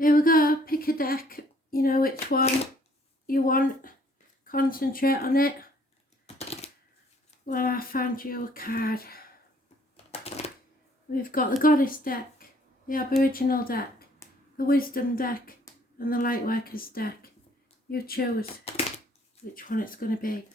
Here we go, pick a deck, you know which one you want, concentrate on it. Well, I found you a card. We've got the Goddess deck, the Aboriginal deck, the Wisdom deck, and the Lightworkers deck. You choose which one it's going to be.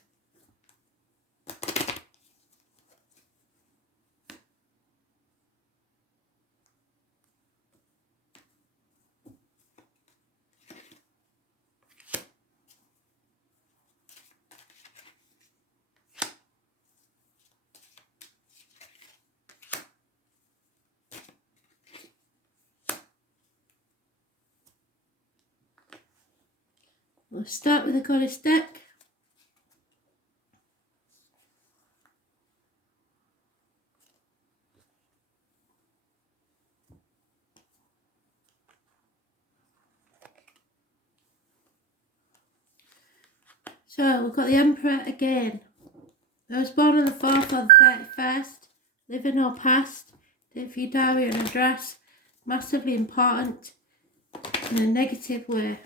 We'll start with the Goddess deck. So we've got the Emperor again. Those born on the 4th or the 31st, living or past, date for your diary and address, massively important in a negative way.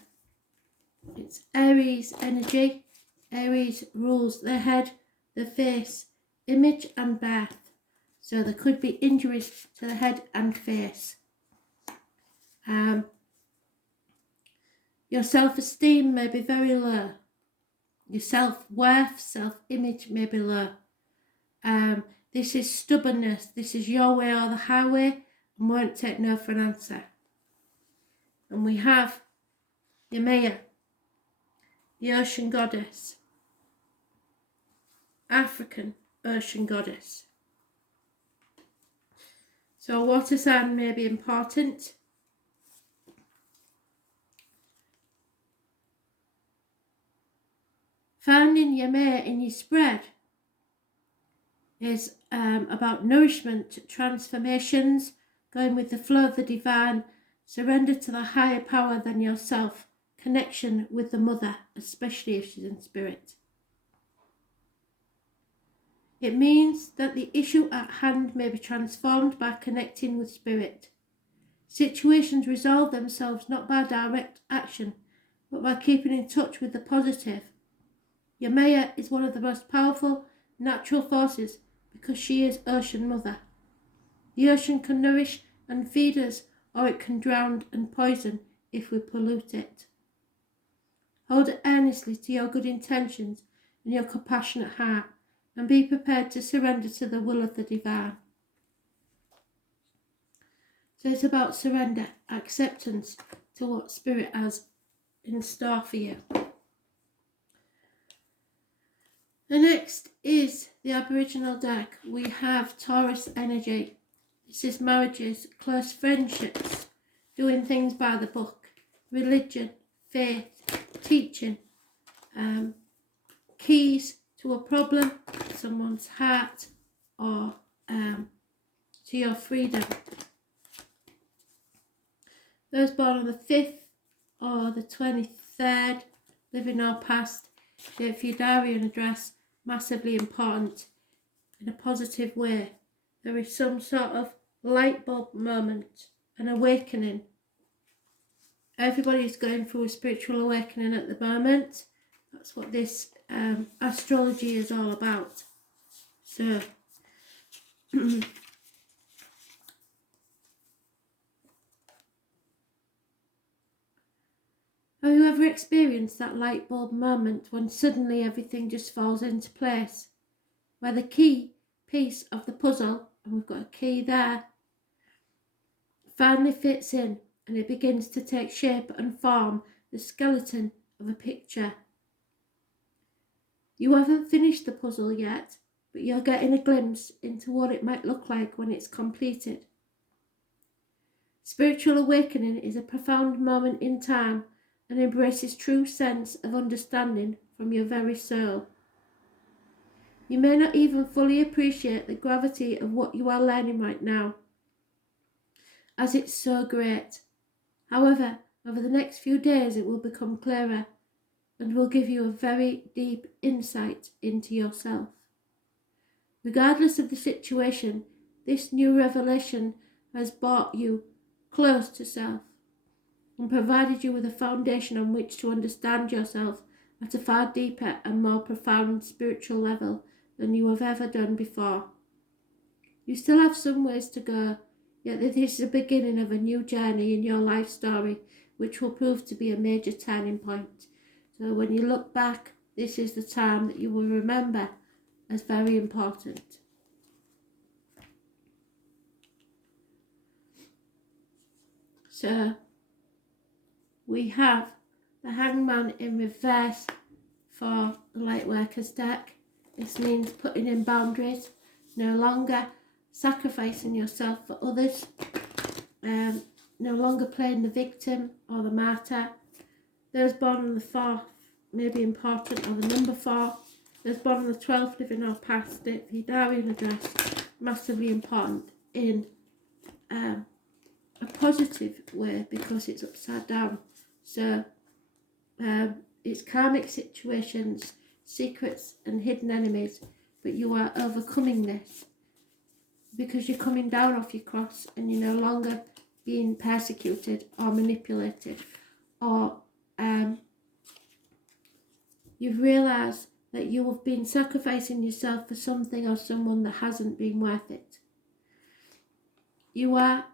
It's Aries energy. Aries rules the head, the face, image and birth. So there could be injuries to the head and face. Your self-esteem may be very low. Your self-worth, self-image may be low. This is stubbornness. This is your way or the highway, and won't take no for an answer. And we have Yemaya, the ocean goddess, African ocean goddess. So water sign may be important. Finding Yemaya in your spread is about nourishment, transformations, going with the flow of the divine, surrender to the higher power than yourself, connection with the mother, especially if she's in spirit. It means that the issue at hand may be transformed by connecting with spirit. Situations resolve themselves not by direct action, but by keeping in touch with the positive. Yemaya is one of the most powerful natural forces because she is Ocean Mother. The ocean can nourish and feed us, or it can drown and poison if we pollute it. Hold earnestly to your good intentions and your compassionate heart, and be prepared to surrender to the will of the divine. So it's about surrender, acceptance to what Spirit has in store for you. The next is the Aboriginal deck. We have Taurus energy. This is marriages, close friendships, doing things by the book, religion, faith, teaching, keys to a problem, someone's heart, or to your freedom. Those born on the 5th or the 23rd, living or past, date for your diary and address, massively important in a positive way. There is some sort of light bulb moment, an awakening. Everybody is going through a spiritual awakening at the moment. That's what this astrology is all about. So, have you ever experienced that light bulb moment when suddenly everything just falls into place? Where the key piece of the puzzle, and we've got a key there, finally fits in and it begins to take shape and form, the skeleton of a picture. You haven't finished the puzzle yet, but you're getting a glimpse into what it might look like when it's completed. Spiritual awakening is a profound moment in time and embraces true sense of understanding from your very soul. You may not even fully appreciate the gravity of what you are learning right now, as it's so great. However, over the next few days it will become clearer and will give you a very deep insight into yourself. Regardless of the situation, this new revelation has brought you close to self. and provided you with a foundation on which to understand yourself at a far deeper and more profound spiritual level than you have ever done before. You still have some ways to go, yet this is the beginning of a new journey in your life story, which will prove to be a major turning point. So when you look back, this is the time that you will remember as very important. So we have the Hangman in reverse for the Lightworkers deck. This means putting in boundaries, no longer sacrificing yourself for others, no longer playing the victim or the martyr. Those born on the 4th may be important, or the number 4. Those born on the 12th, living or past it, the Darwin address, massively important in a positive way because it's upside down. So it's karmic situations, secrets and hidden enemies, but you are overcoming this because you're coming down off your cross and you're no longer being persecuted or manipulated, or you've realised that you have been sacrificing yourself for something or someone that hasn't been worth it. You are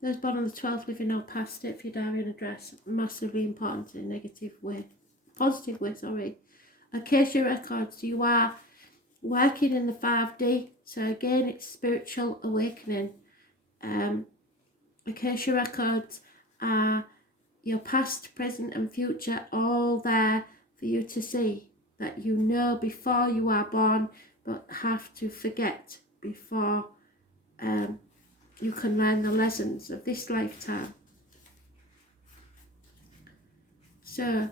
those born on the 12th, living or past it, for your Darwin address, massively important in a negative way, positive way, sorry. Acacia records, you are working in the 5D, so again it's spiritual awakening. Acacia records are your past, present and future all there for you to see, that you know before you are born but have to forget before you can learn the lessons of this lifetime. So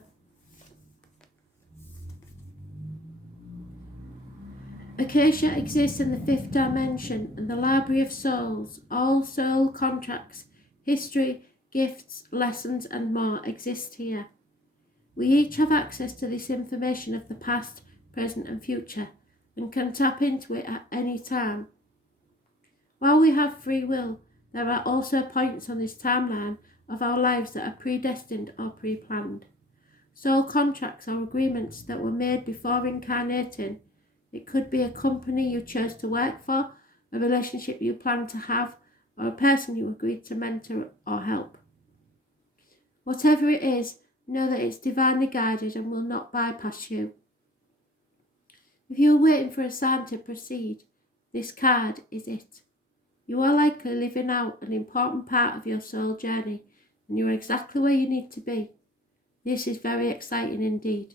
Acacia exists in the 5th dimension and the Library of Souls. All soul contracts, history, gifts, lessons and more exist here. We each have access to this information of the past, present and future and can tap into it at any time. While we have free will, there are also points on this timeline of our lives that are predestined or pre-planned. Soul contracts are agreements that were made before incarnating. It could be a company you chose to work for, a relationship you plan to have, or a person you agreed to mentor or help. Whatever it is, know that it's divinely guided and will not bypass you. If you are waiting for a sign to proceed, this card is it. You are likely living out an important part of your soul journey and you are exactly where you need to be. This is very exciting indeed.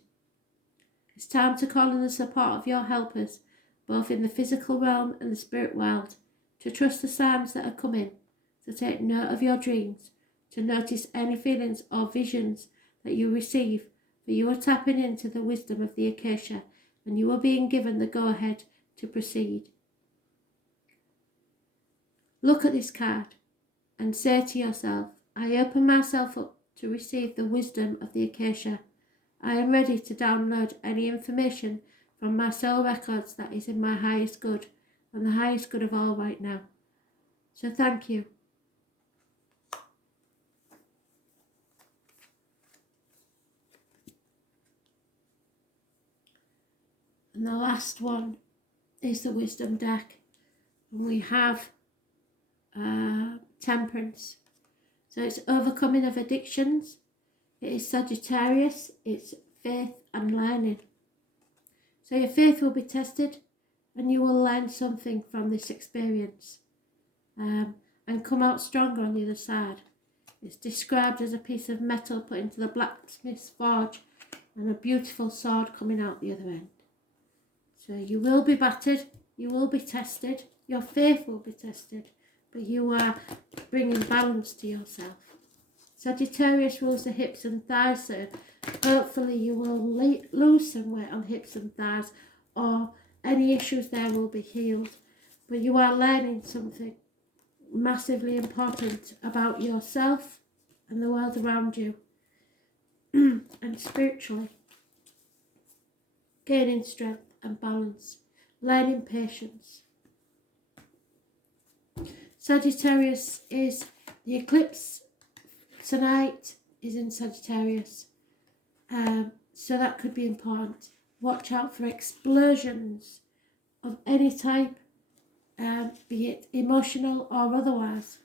It's time to call in the support of your helpers, both in the physical realm and the spirit world, to trust the signs that are coming, to take note of your dreams, to notice any feelings or visions that you receive, for you are tapping into the wisdom of the Acacia and you are being given the go-ahead to proceed. Look at this card and say to yourself, I open myself up to receive the wisdom of the Acacia. I am ready to download any information from my soul records that is in my highest good and the highest good of all right now. So thank you. And the last one is the wisdom deck. And we have Temperance. So it's overcoming of addictions. It is Sagittarius. It's faith and learning. So your faith will be tested and you will learn something from this experience and come out stronger on the other side. It's described as a piece of metal put into the blacksmith's forge and a beautiful sword coming out the other end. So you will be battered, you will be tested, your faith will be tested, but you are bringing balance to yourself. Sagittarius rules the hips and thighs, so hopefully you will lose some weight on hips and thighs, or any issues there will be healed. But you are learning something massively important about yourself and the world around you, and spiritually. Gaining strength and balance, learning patience. Sagittarius is the eclipse tonight is in Sagittarius, so that could be important. Watch out for explosions of any type, be it emotional or otherwise.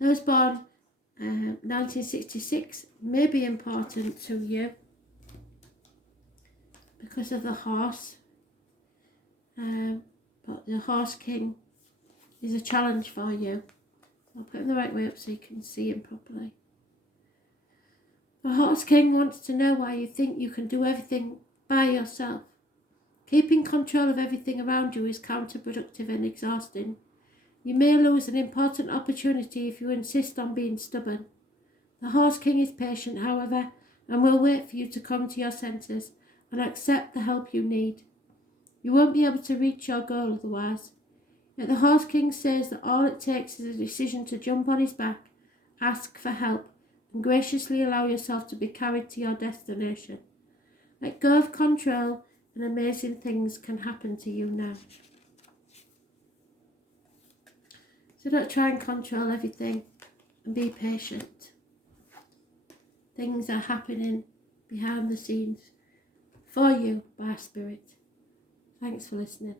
Those born 1966 may be important to you because of the horse, but the Horse King is a challenge for you. I'll put him the right way up so you can see him properly. The Horse King wants to know why you think you can do everything by yourself. Keeping control of everything around you is counterproductive and exhausting. You may lose an important opportunity if you insist on being stubborn. The Horse King is patient, however, and will wait for you to come to your senses and accept the help you need. You won't be able to reach your goal otherwise. Yet the Horse King says that all it takes is a decision to jump on his back, ask for help, and graciously allow yourself to be carried to your destination. Let go of control and amazing things can happen to you now. So don't try and control everything and be patient. Things are happening behind the scenes for you by Spirit. Thanks for listening.